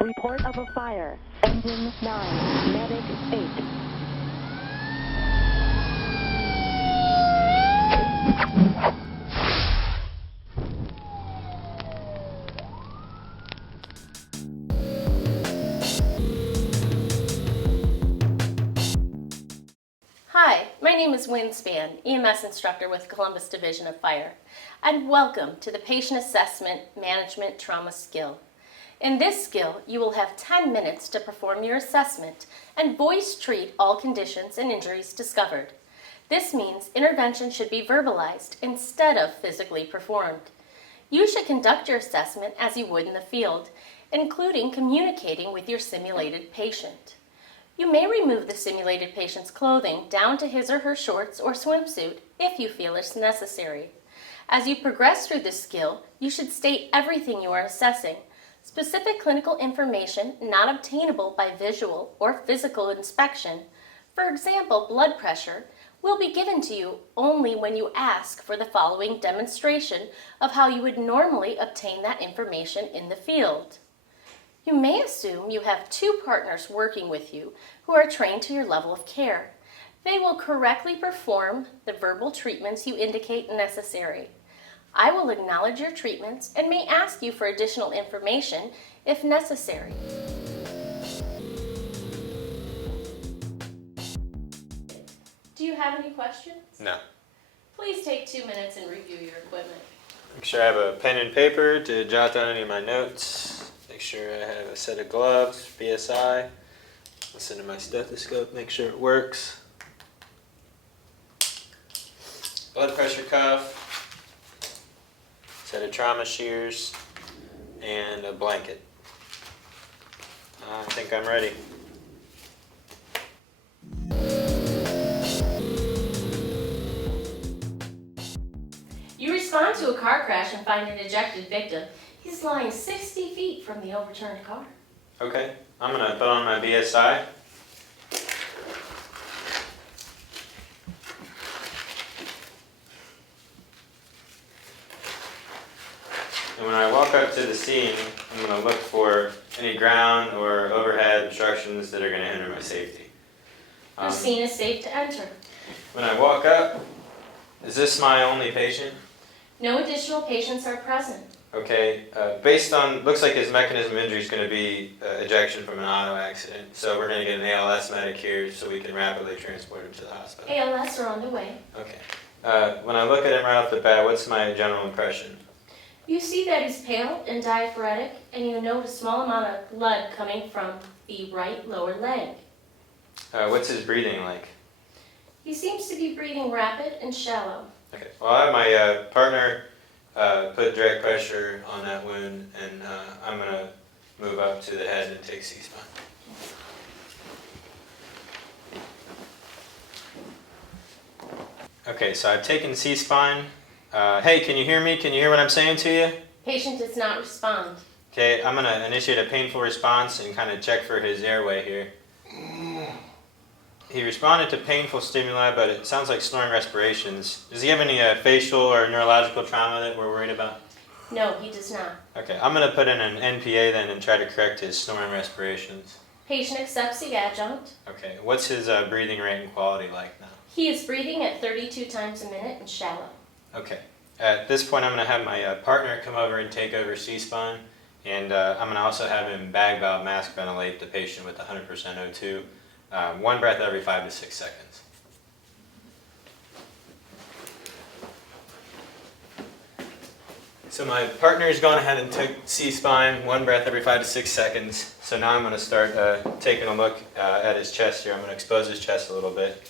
Report of a fire. Engine 9, medic 8. Hi, my name is Wynn Span, EMS instructor with Columbus Division of Fire, and welcome to the Patient Assessment Management Trauma Skill. In this skill, you will have 10 minutes to perform your assessment and voice treat all conditions and injuries discovered. This means intervention should be verbalized instead of physically performed. You should conduct your assessment as you would in the field, including communicating with your simulated patient. You may remove the simulated patient's clothing down to his or her shorts or swimsuit if you feel it's necessary. As you progress through this skill, you should state everything you are assessing. Specific clinical information not obtainable by visual or physical inspection, for example, blood pressure, will be given to you only when you ask for the following demonstration of how you would normally obtain that information in the field. You may assume you have 2 partners working with you who are trained to your level of care. They will correctly perform the verbal treatments you indicate necessary. I will acknowledge your treatments and may ask you for additional information if necessary. Do you have any questions? No. Please take 2 minutes and review your equipment. Make sure I have a pen and paper to jot down any of my notes. Make sure I have a set of gloves, PSI. Listen to my stethoscope, make sure it works. Blood pressure cuff. Set of trauma shears. And a blanket. I think I'm ready. You respond to a car crash and find an ejected victim. He's lying 60 feet from the overturned car. Okay, I'm gonna put on my BSI. And when I walk up to the scene, I'm gonna look for any ground or overhead obstructions that are gonna hinder my safety. Your scene is safe to enter. When I walk up, is this my only patient? No additional patients are present. Okay, based on, looks like his mechanism of injury is going to be ejection from an auto accident. So we're going to get an ALS medic here so we can rapidly transport him to the hospital. ALS are on the way. Okay. When I look at him right off the bat, what's my general impression? You see that he's pale and diaphoretic, and you note a small amount of blood coming from the right lower leg. What's his breathing like? He seems to be breathing rapid and shallow. Okay, well I have my partner put direct pressure on that wound, and I'm going to move up to the head and take C-spine. Okay, so I've taken C-spine. Hey, can you hear me? Can you hear what I'm saying to you? Patient does not respond. Okay, I'm going to initiate a painful response and kind of check for his airway here. He responded to painful stimuli, but it sounds like snoring respirations. Does he have any facial or neurological trauma that we're worried about? No, he does not. Okay, I'm going to put in an NPA then and try to correct his snoring respirations. Patient accepts the adjunct. Okay, what's his breathing rate and quality like now? He is breathing at 32 times a minute and shallow. Okay, at this point I'm going to have my partner come over and take over C-spine, and I'm going to also have him bag valve mask ventilate the patient with 100% O2. 1 breath every 5 to 6 seconds. So my partner's gone ahead and took C-spine, 1 breath every 5 to 6 seconds. So now I'm going to start taking a look at his chest here. I'm going to expose his chest a little bit.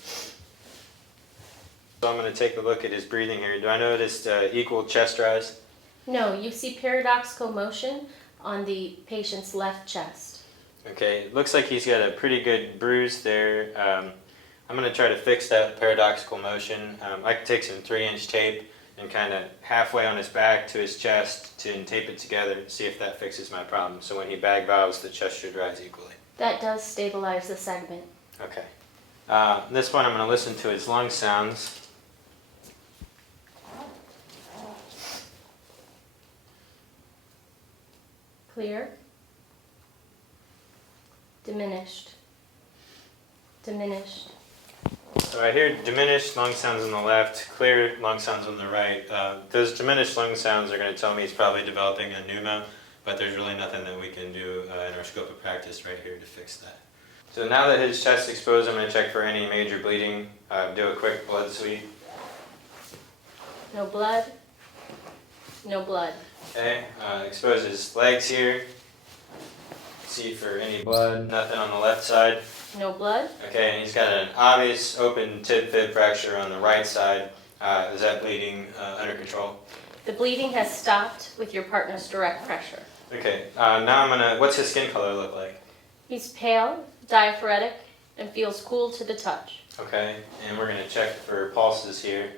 So I'm going to take a look at his breathing here. Do I notice equal chest rise? No, you see paradoxical motion on the patient's left chest. Okay, it looks like he's got a pretty good bruise there. I'm going to try to fix that paradoxical motion. I can take some 3-inch tape and kind of halfway on his back to his chest and tape it together and see if that fixes my problem. So when he bag valves, the chest should rise equally. That does stabilize the segment. Okay. This one I'm going to listen to his lung sounds. Clear. Diminished. Diminished. So I hear diminished lung sounds on the left, clear lung sounds on the right. Those diminished lung sounds are going to tell me he's probably developing a pneumo, but there's really nothing that we can do in our scope of practice right here to fix that. So now that his chest's exposed, I'm going to check for any major bleeding, do a quick blood sweep. No blood. No blood. Okay, expose his legs here. See for any blood, nothing on the left side. No blood. Okay, and he's got an obvious open tib-fib fracture on the right side. Is that bleeding under control? The bleeding has stopped with your partner's direct pressure. Okay, now I'm gonna, what's his skin color look like? He's pale, diaphoretic, and feels cool to the touch. Okay, and we're gonna check for pulses here.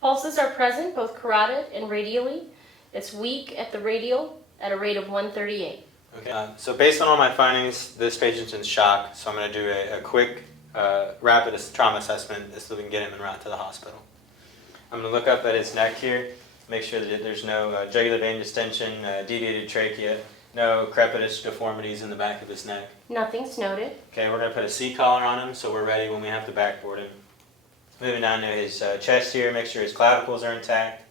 Pulses are present both carotid and radially. It's weak at the radial at a rate of 138. Okay, so based on all my findings, this patient's in shock, so I'm gonna do a quick, rapid trauma assessment so we can get him en route to the hospital. I'm gonna look up at his neck here, make sure that there's no jugular vein distension, deviated trachea, no crepitus deformities in the back of his neck. Nothing's noted. Okay, we're going to put a C-collar on him so we're ready when we have to backboard him. Moving down to his chest here, make sure his clavicles are intact.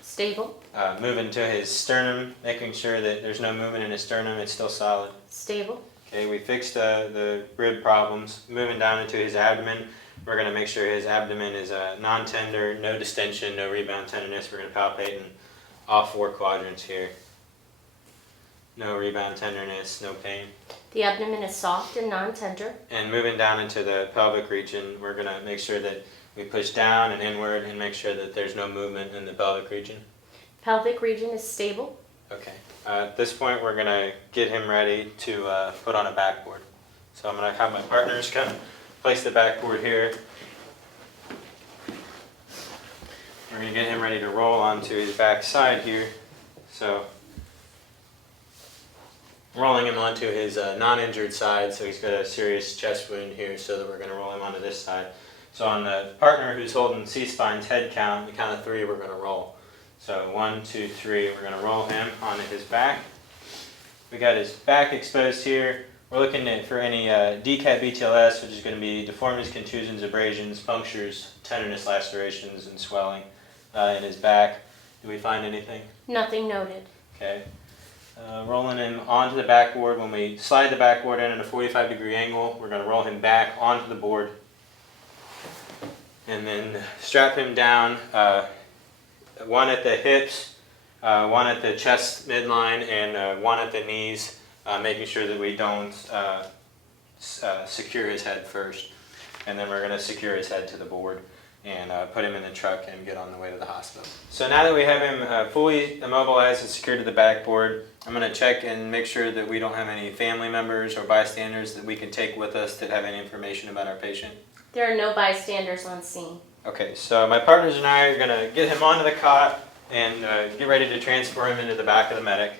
Stable. Moving to his sternum, making sure that there's no movement in his sternum, it's still solid. Stable. Okay, we fixed the rib problems. Moving down into his abdomen, we're going to make sure his abdomen is non-tender, no distension, no rebound tenderness. We're going to palpate in all four quadrants here. No rebound tenderness, no pain. The abdomen is soft and non-tender. And moving down into the pelvic region, we're going to make sure that we push down and inward and make sure that there's no movement in the pelvic region. Pelvic region is stable. Okay. At this point, we're going to get him ready to put on a backboard. So I'm going to have my partners come place the backboard here. We're going to get him ready to roll onto his back side here. So rolling him onto his non-injured side, so he's got a serious chest wound here, so that we're going to roll him onto this side. So on the partner who's holding C-spine's head count, the count of 3, we're going to roll. So 1, 2, 3, we're going to roll him onto his back. We got his back exposed here. We're looking for any DCAT BTLS, which is going to be deformities, contusions, abrasions, punctures, tenderness, lacerations, and swelling in his back. Do we find anything? Nothing noted. Okay. Rolling him onto the backboard. When we slide the backboard in at a 45-degree angle, we're going to roll him back onto the board. And then strap him down, one at the hips, one at the chest midline, and one at the knees, making sure that we don't secure his head first. And then we're going to secure his head to the board and put him in the truck and get on the way to the hospital. So now that we have him fully immobilized and secured to the backboard, I'm going to check and make sure that we don't have any family members or bystanders that we can take with us that have any information about our patient. There are no bystanders on scene. Okay, so my partners and I are going to get him onto the cot and get ready to transfer him into the back of the medic.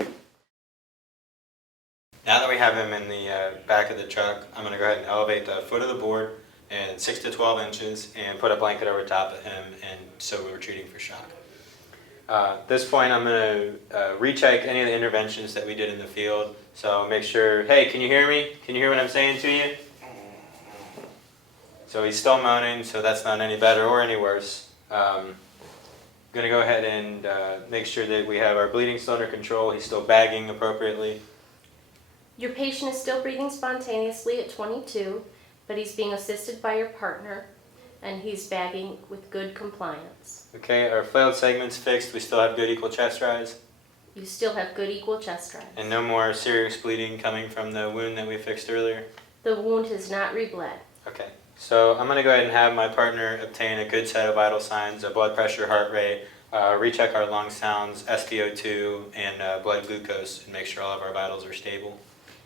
Now that we have him in the back of the truck, I'm going to go ahead and elevate the foot of the board and 6 to 12 inches and put a blanket over top of him, and so we're treating for shock. At this point, I'm going to recheck any of the interventions that we did in the field. So make sure, hey, can you hear me? Can you hear what I'm saying to you? So he's still moaning, so that's not any better or any worse. I'm going to go ahead and make sure that we have our bleeding still under control. He's still bagging appropriately. Your patient is still breathing spontaneously at 22, but he's being assisted by your partner, and he's bagging with good compliance. Okay, our flailed segment's fixed. We still have good equal chest rise. You still have good equal chest rise. And no more serious bleeding coming from the wound that we fixed earlier. The wound has not rebled. Okay, so I'm going to go ahead and have my partner obtain a good set of vital signs, a blood pressure, heart rate, recheck our lung sounds, SpO2, and blood glucose, and make sure all of our vitals are stable.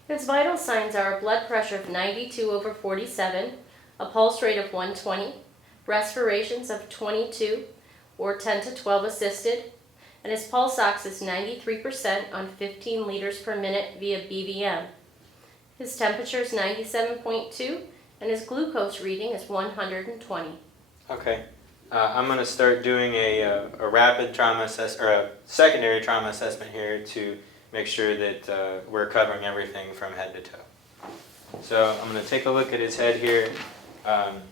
His vital signs are a blood pressure of 92/47, a pulse rate of 120, respirations of 22 or 10 to 12 assisted, and his pulse ox is 93% on 15 liters per minute via BVM. His temperature is 97.2 and his glucose reading is 120. Okay, I'm going to start doing a rapid trauma assessment, or a secondary trauma assessment here to make sure that we're covering everything from head to toe. So I'm going to take a look at his head here.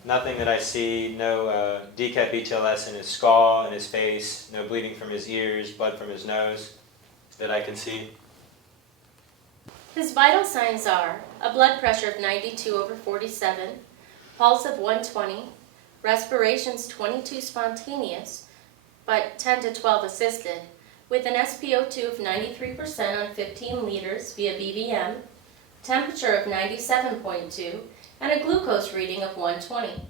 Nothing that I see, no decap BTLS in his skull, in his face, no bleeding from his ears, blood from his nose that I can see. His vital signs are a blood pressure of 92/47, pulse of 120, respirations 22 spontaneous, but 10 to 12 assisted, with an SpO2 of 93% on 15 liters via BVM, temperature of 97.2, and a glucose reading of 120.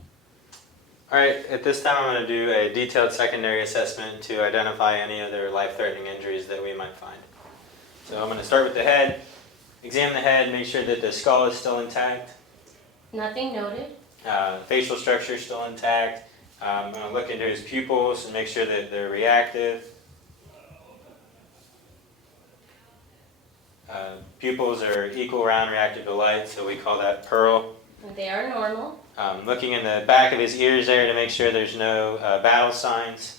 All right, at this time I'm going to do a detailed secondary assessment to identify any other life-threatening injuries that we might find. So I'm going to start with the head. Examine the head, make sure that the skull is still intact. Nothing noted. Facial structure is still intact. I'm going to look into his pupils and make sure that they're reactive. Pupils are equal round reactive to light, so we call that pearl. They are normal. Looking in the back of his ears there to make sure there's no battle signs.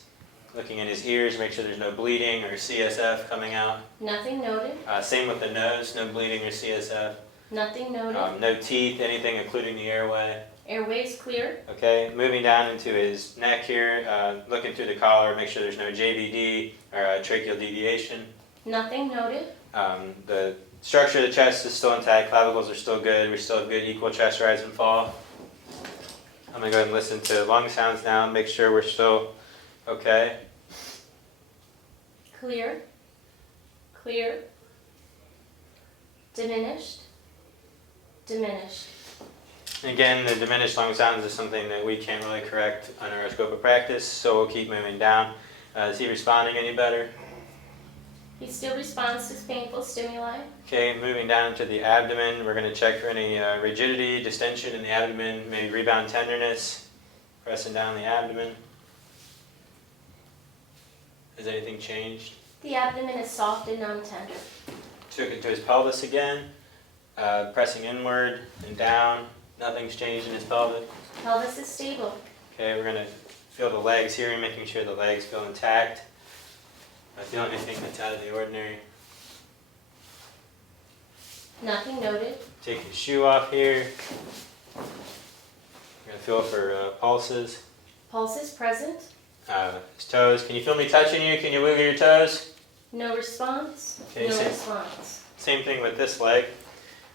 Looking in his ears, make sure there's no bleeding or CSF coming out. Nothing noted. Same with the nose, no bleeding or CSF. Nothing noted. No teeth, anything including the airway. Airways clear. Okay, moving down into his neck here, looking through the collar, make sure there's no JVD or tracheal deviation. Nothing noted. The structure of the chest is still intact, clavicles are still good, we still have good equal chest rise and fall. I'm going to go ahead and listen to lung sounds now, make sure we're still okay. Clear. Clear. Diminished. Diminished. Again, the diminished lung sounds is something that we can't really correct under our scope of practice, so we'll keep moving down. Is he responding any better? He still responds to painful stimuli. Okay, moving down to the abdomen, we're going to check for any rigidity, distension in the abdomen, maybe rebound tenderness, pressing down the abdomen. Has anything changed? The abdomen is soft and non-tender. Took it to his pelvis again, pressing inward and down. Nothing's changed in his pelvis. Pelvis is stable. Okay, we're going to feel the legs here and making sure the legs feel intact. Not feeling anything that's out of the ordinary. Nothing noted. Take his shoe off here. We're going to feel for pulses. Pulse is present. His toes. Can you feel me touching you? Can you wiggle your toes? No response. Okay, no same. response. Same thing with this leg.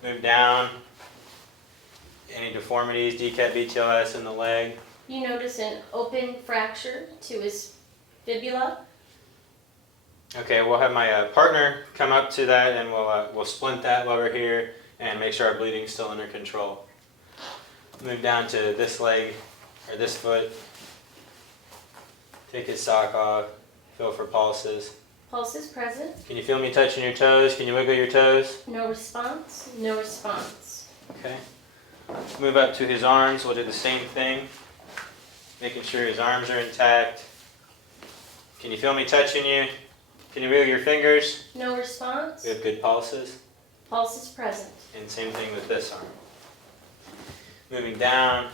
Move down. Any deformities, decap BTLS in the leg. You notice an open fracture to his fibula. Okay, we'll have my partner come up to that and we'll splint that while we're here and make sure our bleeding's still under control. Move down to this leg, or this foot. Take his sock off, feel for pulses. Pulse is present. Can you feel me touching your toes? Can you wiggle your toes? No response. No response. Okay. Move up to his arms, we'll do the same thing. Making sure his arms are intact. Can you feel me touching you? Can you wiggle your fingers? No response. We have good pulses. Pulse is present. And same thing with this arm. Moving down,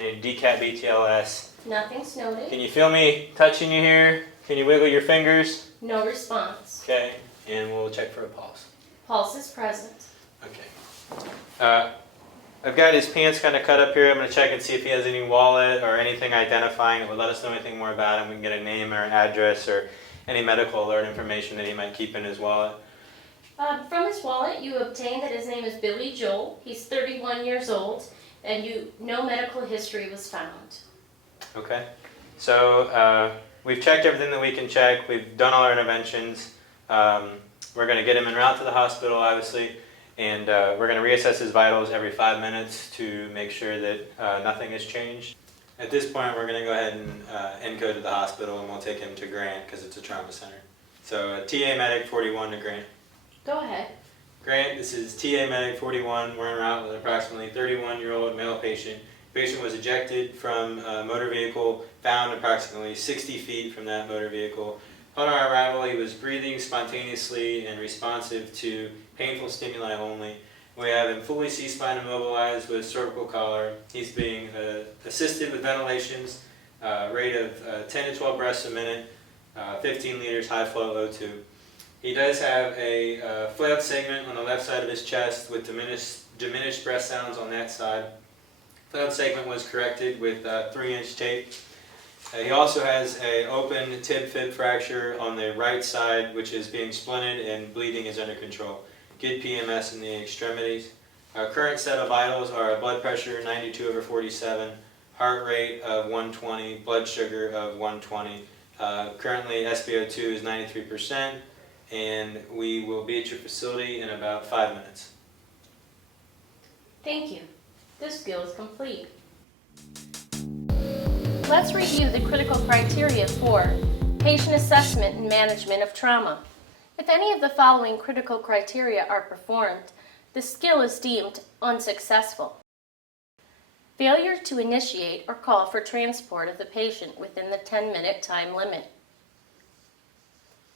and decap BTLS. Nothing's noted. Can you feel me touching you here? Can you wiggle your fingers? No response. Okay, and we'll check for a pulse. Pulse is present. Okay. I've got his pants kind of cut up here. I'm going to check and see if he has any wallet or anything identifying that would let us know anything more about him. We can get a name or an address or any medical alert information that he might keep in his wallet. From his wallet, you obtained that his name is Billy Joel. He's 31 years old, and no medical history was found. Okay. So we've checked everything that we can check. We've done all our interventions. We're going to get him en route to the hospital, obviously, and we're going to reassess his vitals every 5 minutes to make sure that nothing has changed. At this point, we're going to go ahead and encode to the hospital, and we'll take him to Grant because it's a trauma center. So TA Medic 41 to Grant. Go ahead. Grant, this is TA Medic 41. We're en route with an approximately 31-year-old male patient. The patient was ejected from a motor vehicle found approximately 60 feet from that motor vehicle. Upon our arrival, he was breathing spontaneously and responsive to painful stimuli only. We have him fully C-spine immobilized with cervical collar. He's being assisted with ventilations, rate of 10 to 12 breaths a minute, 15 liters high flow O2. He does have a flailed segment on the left side of his chest with diminished diminished breath sounds on that side. Failed segment was corrected with 3-inch tape. He also has an open tib-fib fracture on the right side, which is being splinted and bleeding is under control. Good PMS in the extremities. Our current set of vitals are blood pressure 92/47, heart rate of 120, blood sugar of 120. Currently SpO2 is 93%, and we will be at your facility in about 5 minutes. Thank you. This skill is complete. Let's review the critical criteria for patient assessment and management of trauma. If any of the following critical criteria are performed, the skill is deemed unsuccessful. Failure to initiate or call for transport of the patient within the 10-minute time limit.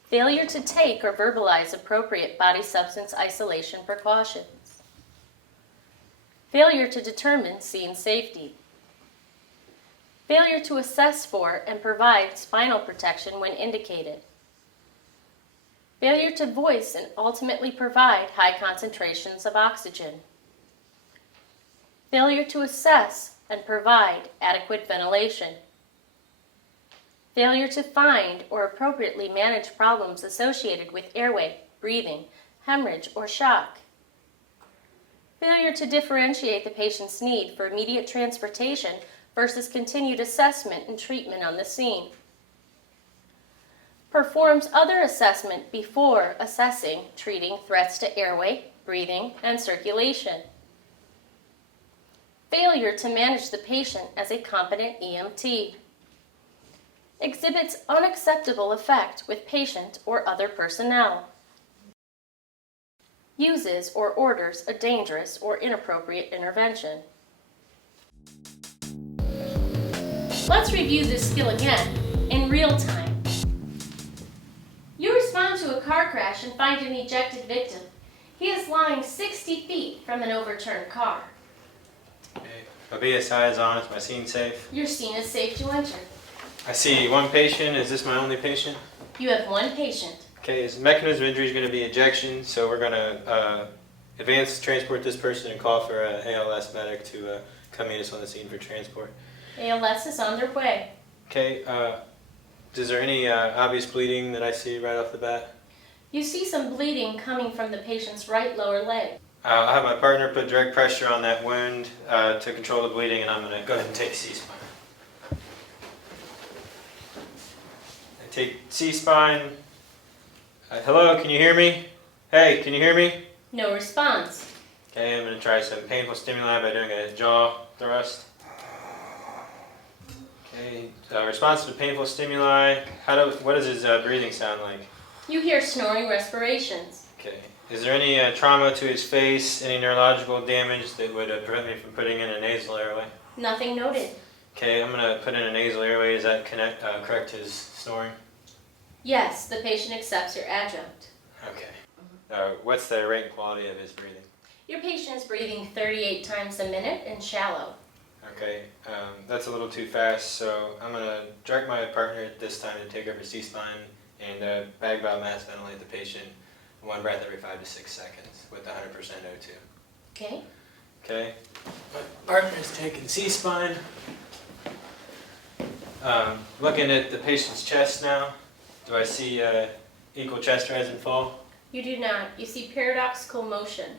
Failure to take or verbalize appropriate body substance isolation precautions. Failure to determine scene safety. Failure to assess for and provide spinal protection when indicated. Failure to voice and ultimately provide high concentrations of oxygen. Failure to assess and provide adequate ventilation. Failure to find or appropriately manage problems associated with airway, breathing, hemorrhage, or shock. Failure to differentiate the patient's need for immediate transportation versus continued assessment and treatment on the scene. Performs other assessment before assessing, treating threats to airway, breathing, and circulation. Failure to manage the patient as a competent EMT. Exhibits unacceptable effect with patient or other personnel. Uses or orders a dangerous or inappropriate intervention. Let's review this skill again in real time. You respond to a car crash and find an ejected victim. He is lying 60 feet from an overturned car. Okay. My BSI is on. Is my scene safe? Your scene is safe to enter. I see one patient. Is this my only patient? You have one patient. Okay, his mechanism of injury is going to be ejection, so we're going to advance transport this person and call for an ALS medic to come meet us on the scene for transport. ALS is on their way. Okay, is there any obvious bleeding that I see right off the bat? You see some bleeding coming from the patient's right lower leg. I'll have my partner put direct pressure on that wound to control the bleeding, and I'm going to go ahead and take C-spine. I take C-spine. Hello, can you hear me? Hey, can you hear me? No response. Okay, I'm going to try some painful stimuli by doing a jaw thrust. Okay, response to painful stimuli. What does his breathing sound like? You hear snoring respirations. Okay. Is there any trauma to his face, any neurological damage that would prevent me from putting in a nasal airway? Nothing noted. Okay, I'm going to put in a nasal airway. Does that correct his snoring? Yes, the patient accepts your adjunct. Okay. What's the rate and quality of his breathing? Your patient is breathing 38 times a minute and shallow. Okay, that's a little too fast, so I'm going to direct my partner at this time to take over C-spine and bag valve mask ventilate the patient one breath every 5 to 6 seconds with 100% O2. Okay. Okay, my partner is taking C-spine. Looking at the patient's chest now, do I see equal chest rise and fall? You do not. You see paradoxical motion.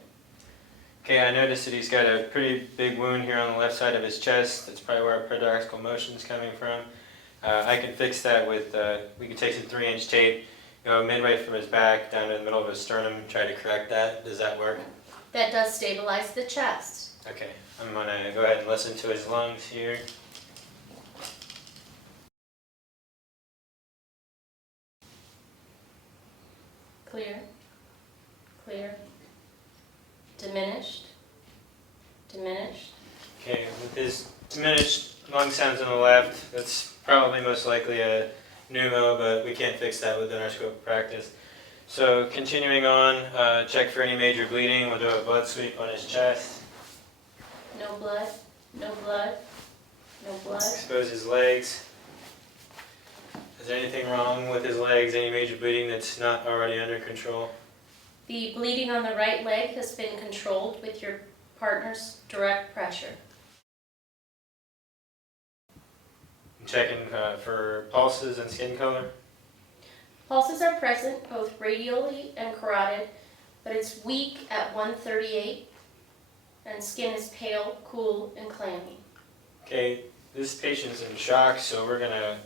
Okay, I noticed that he's got a pretty big wound here on the left side of his chest. That's probably where our paradoxical motion is coming from. I can fix that with, we can take some 3-inch tape, go midway from his back down to the middle of his sternum, try to correct that. Does that work? That does stabilize the chest. Okay, I'm going to go ahead and listen to his lungs here. Clear. Clear. Diminished. Diminished. Okay, with his diminished lung sounds on the left, that's probably most likely a pneumo, but we can't fix that within our scope of practice. So continuing on, check for any major bleeding. We'll do a blood sweep on his chest. No blood. No blood. No blood. Expose his legs. Is there anything wrong with his legs? Any major bleeding that's not already under control? The bleeding on the right leg has been controlled with your partner's direct pressure. I'm checking for pulses and skin color. Pulses are present both radially and carotid, but it's weak at 138, and skin is pale, cool, and clammy. Okay, this patient's in shock, so we're gonna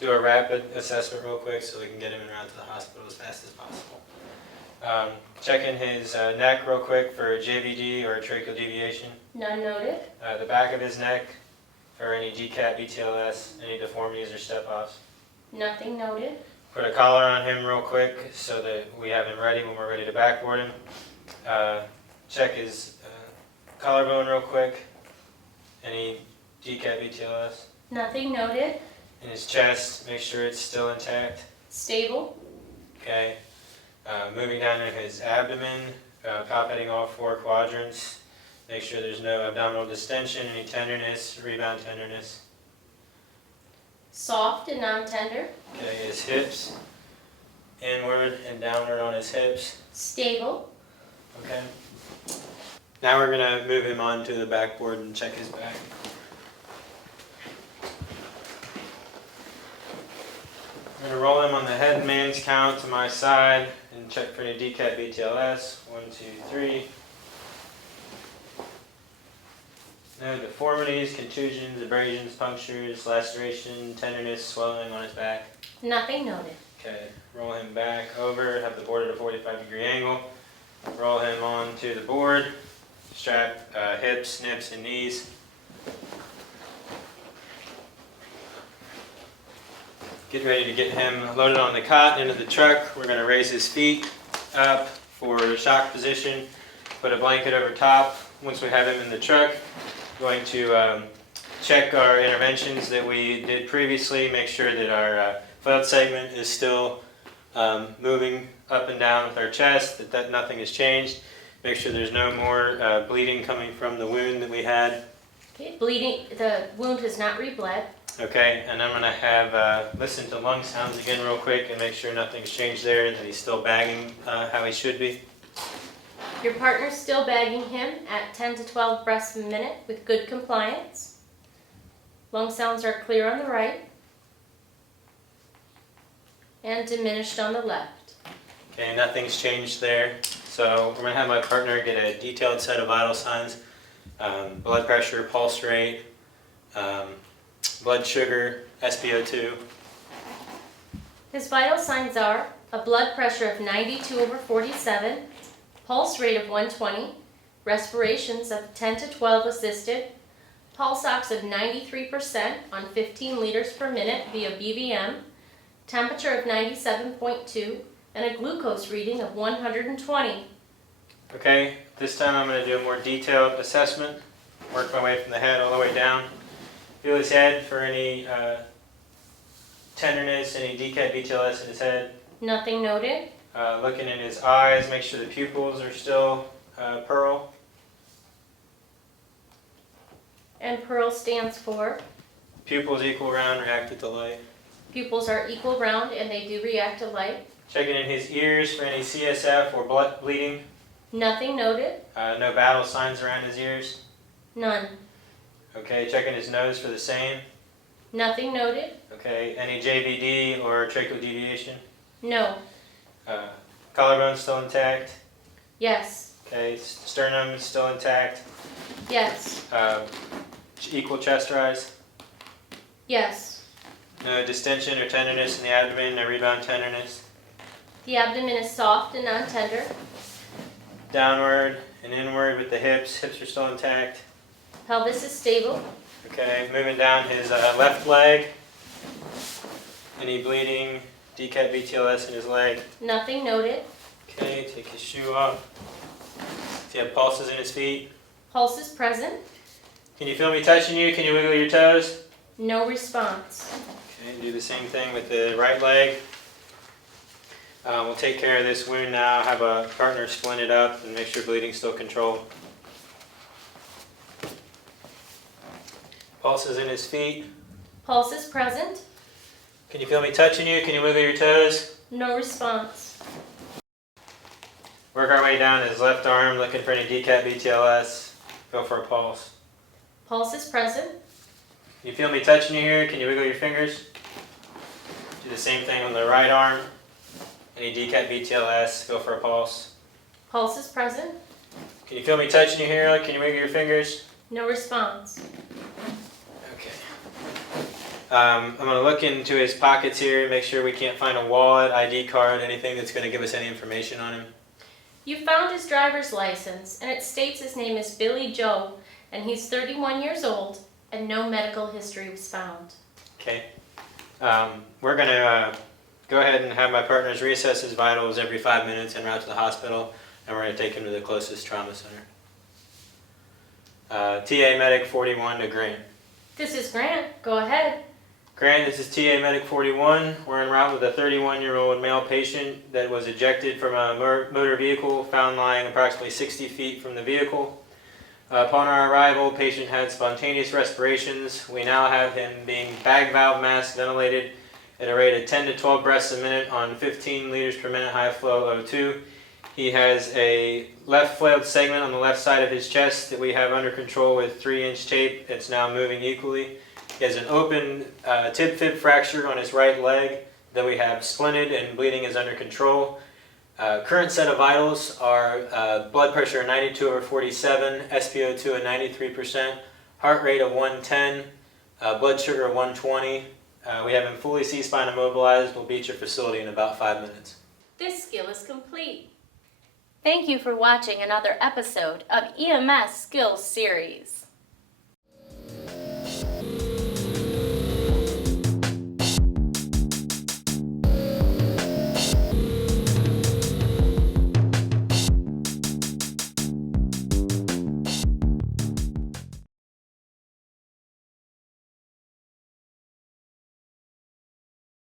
do a rapid assessment real quick so we can get him around to the hospital as fast as possible. Checking his neck real quick for JVD or tracheal deviation. None noted. The back of his neck for any GCAT, BTLS, any deformities or step-offs. Nothing noted. Put a collar on him real quick so that we have him ready when we're ready to backboard him. Check his collarbone real quick. Any GCAT, BTLS. Nothing noted. In his chest, make sure it's still intact. Stable. Okay. Moving down to his abdomen, palpating all 4 quadrants. Make sure there's no abdominal distension, any tenderness, rebound tenderness. Soft and non-tender. Okay, his hips, inward and downward on his hips. Stable. Okay. Now we're gonna move him onto the backboard and check his back. I'm gonna roll him on the head man's count to my side and check for any DCAT, BTLS. 1, 2, 3. No deformities, contusions, abrasions, punctures, laceration, tenderness, swelling on his back. Nothing noted. Okay, roll him back over, have the board at a 45-degree angle. Roll him onto the board, strap hips, nips, and knees. Get ready to get him loaded on the cot into the truck. We're going to raise his feet up for shock position, put a blanket over top. Once we have him in the truck, going to check our interventions that we did previously, make sure that our flailed segment is still moving up and down with our chest, that nothing has changed. Make sure there's no more bleeding coming from the wound that we had. Okay, bleeding. The wound has not rebled. Okay, and I'm going to have listen to lung sounds again real quick and make sure nothing's changed there and that he's still bagging how he should be. Your partner's still bagging him at 10 to 12 breaths a minute with good compliance. Lung sounds are clear on the right and diminished on the left. Okay, nothing's changed there. So we're going to have my partner get a detailed set of vital signs, blood pressure, pulse rate, blood sugar, SpO2. His vital signs are a blood pressure of 92/47, pulse rate of 120, respirations of 10 to 12 assisted, pulse ox of 93% on 15 liters per minute via BVM, temperature of 97.2, and a glucose reading of 120. Okay, this time I'm going to do a more detailed assessment. Work my way from the head all the way down. Feel his head for any tenderness, any DCAT, BTLS in his head. Nothing noted. Looking in his eyes, make sure the pupils are still pearl. And PEARL stands for Pupils equal round, reacted to light. pupils are equal round and they do react to light. Checking in his ears for any CSF or blood bleeding. Nothing noted. No battle signs around his ears. None. Okay, checking his nose for the same. Nothing noted. Okay, any JVD or tracheal deviation? No. Collarbone still intact. Yes. Okay, sternum is still intact. Yes. Equal chest rise. Yes. No distension or tenderness in the abdomen, no rebound tenderness. The abdomen is soft and non-tender. Downward and inward with the hips. Hips are still intact. Pelvis is stable. Okay, moving down his left leg. Any bleeding, DCAT, BTLS in his leg. Nothing noted. Okay, take his shoe off. Does he have pulses in his feet? Pulse is present. Can you feel me touching you? Can you wiggle your toes? No response. Okay, do the same thing with the right leg. We'll take care of this wound now, have a partner splint it up and make sure bleeding's still controlled. Pulses in his feet. Pulse is present. Can you feel me touching you? Can you wiggle your toes? No response. Work our way down his left arm, looking for any DCAT, BTLS. Go for a pulse. Pulse is present. You feel me touching you here? Can you wiggle your fingers? Do the same thing on the right arm. Any DCAT BTLS, go for a pulse. Pulse is present. Can you feel me touching you here? Can you wiggle your fingers? No response. Okay. I'm going to look into his pockets here, make sure we can't find a wallet, ID card, anything that's going to give us any information on him. You found his driver's license, and it states his name is Billy Joe, and he's 31 years old, and no medical history was found. Okay. We're going to go ahead and have my partners reassess his vitals every 5 minutes en route to the hospital, and we're going to take him to the closest trauma center. TA Medic 41 to Grant. This is Grant. Go ahead. Grant, this is TA Medic 41. We're en route with a 31-year-old male patient that was ejected from a motor vehicle found lying approximately 60 feet from the vehicle. Upon our arrival, patient had spontaneous respirations. We now have him being bag valve mask ventilated at a rate of 10 to 12 breaths a minute on 15 liters per minute high flow O2. He has a left flailed segment on the left side of his chest that we have under control with 3-inch tape. It's now moving equally. He has an open tib-fib fracture on his right leg that we have splinted, and bleeding is under control. Current set of vitals are blood pressure 92/47, SpO2 at 93%, heart rate of 110, blood sugar of 120. We have him fully C-spine immobilized. We'll be at your facility in about 5 minutes. This skill is complete. Thank you for watching another episode of EMS Skills Series.